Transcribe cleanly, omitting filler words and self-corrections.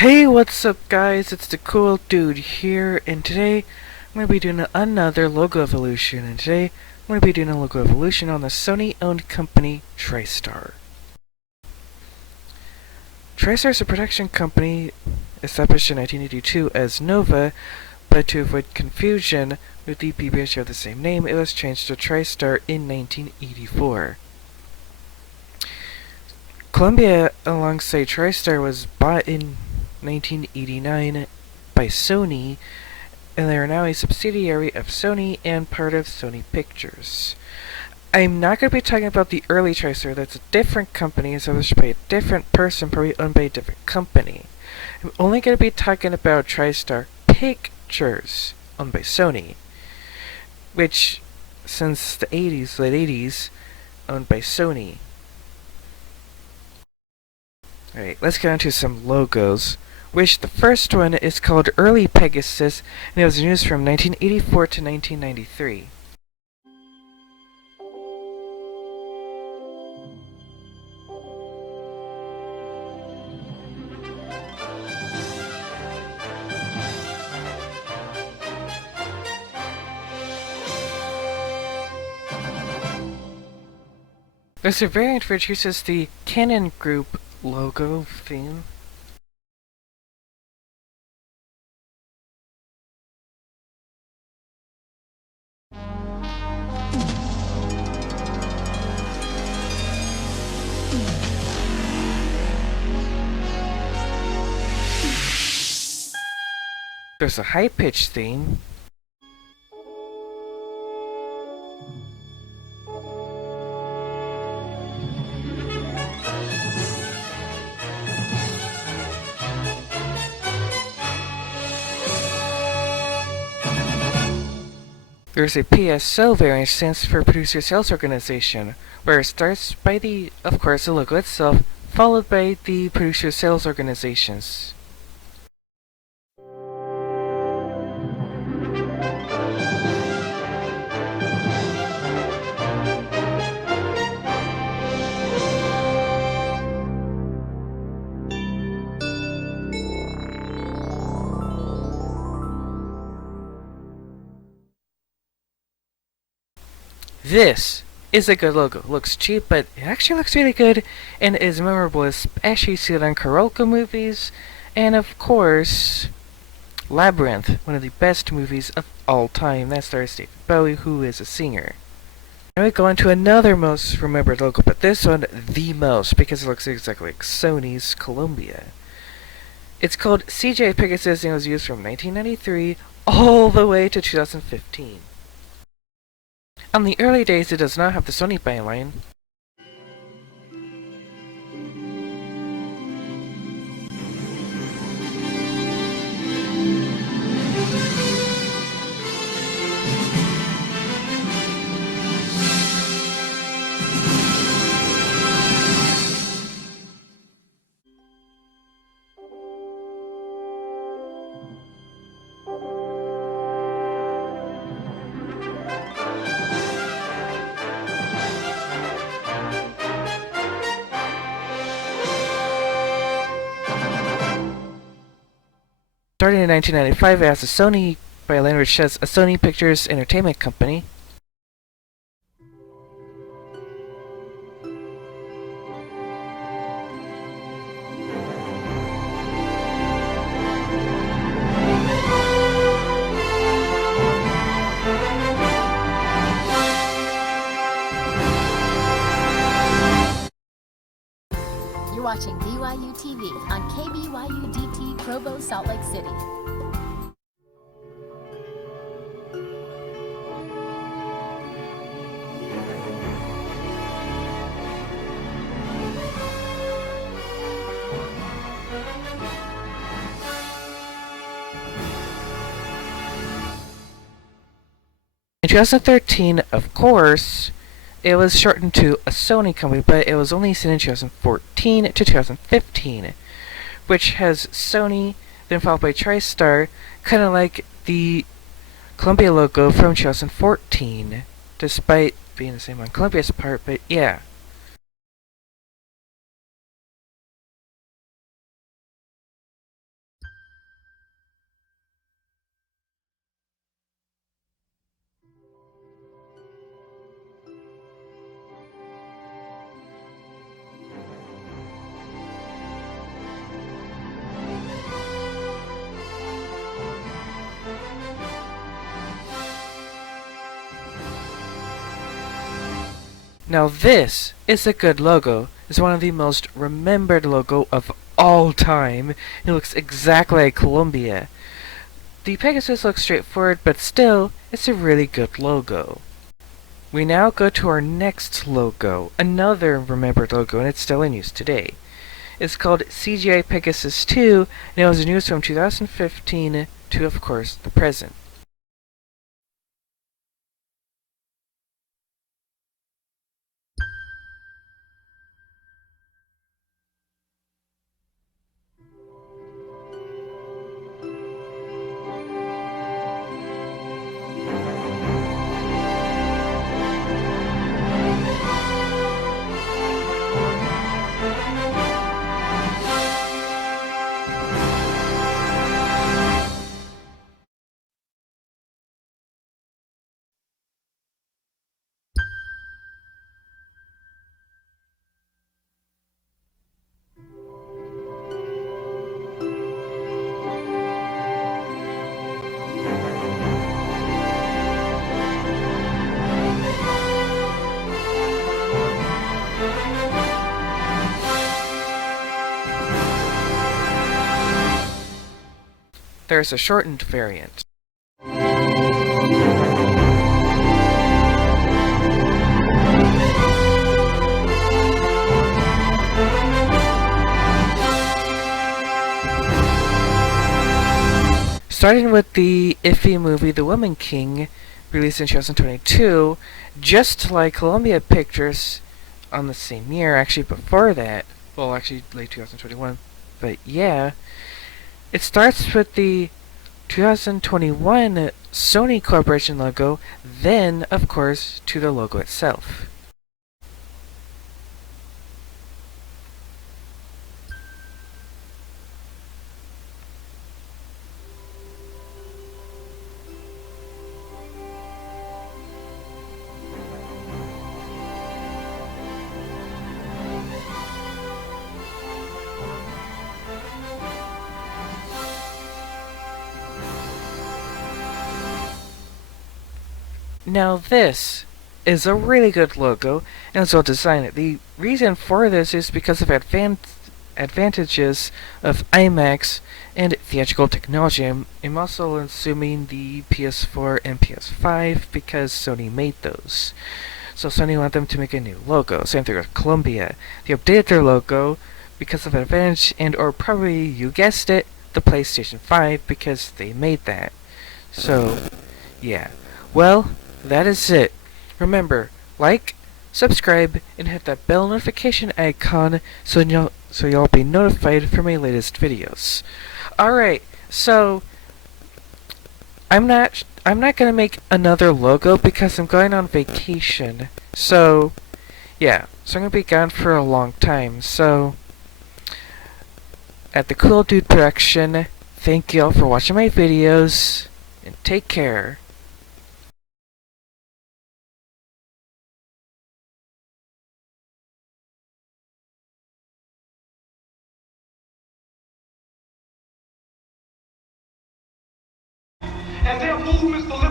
Hey, what's up guys? It's the cool dude here, and today I'm going to be doing another logo evolution, and today I'm going to be doing a logo evolution on the Sony-owned company Tristar. Tristar is a production company established in 1982 as Nova, but to avoid confusion with the PBS show of the same name, it was changed to Tristar in 1984. Columbia, alongside Tristar, was bought in 1989 by Sony, and they are now a subsidiary of Sony and part of Sony Pictures. I'm not going to be talking about the early Tristar. That's a different company established by a different person, probably owned by a different company. I'm only going to be talking about Tristar Pictures, owned by Sony, which, since the late 80s, owned by Sony. Alright, let's get on to some logos, which the first one is called Early Pegasus, and it was used from 1984 to 1993. There's a variant which uses the Canon Group logo theme. There's a high-pitch theme. There's a PSO variant, stands for Producer Sales Organization, where it starts by of course, the logo itself, followed by the producer sales organizations. This is a good logo. Looks cheap, but it actually looks really good and is memorable, especially seen on Carolco movies, and of course, Labyrinth, one of the best movies of all time. That stars David Bowie, who is a singer. Now we go on to another most remembered logo, but this one the most, because it looks exactly like Sony's Columbia. It's called CGI Pegasus, and it was used from 1993 all the way to 2015. On the early days, it does not have the Sony byline. Starting in 1995 as a Sony byline, which says a Sony Pictures Entertainment Company. You're watching BYU TV on KBYU DT Provo, Salt Lake City. In 2013, of course, it was shortened to a Sony company, but it was only seen in 2014 to 2015, which has Sony, then followed by Tristar, kind of like the Columbia logo from 2014, despite being the same on Columbia's part, but yeah. Now this is a good logo. It's one of the most remembered logo of all time. It looks exactly like Columbia. The Pegasus looks straightforward, but still, it's a really good logo. We now go to our next logo, another remembered logo, and it's still in use today. It's called CGI Pegasus 2, and it was in use from 2015 to, of course, the present. There's a shortened variant. Starting with the iffy movie The Woman King, released in 2022, just like Columbia Pictures on the same year, actually before that, well actually late 2021, but yeah, it starts with the 2021 Sony Corporation logo, then, of course, to the logo itself. Now this is a really good logo, and it's well designed. The reason for this is because of advantages of IMAX and theatrical technology. I'm also assuming the PS4 and PS5 because Sony made those. So Sony wanted them to make a new logo. Same thing with Columbia. They updated their logo because of an advantage, and or probably, you guessed it, the PlayStation 5 because they made that. So, yeah. Well, that is it. Remember, like, subscribe, and hit that bell notification icon so you'll be notified for my latest videos. Alright, so I'm not gonna make another logo because I'm going on vacation. So yeah, so I'm gonna be gone for a long time. So at the Cool Dude Production, thank you all for watching my videos, and take care. And their movements deliver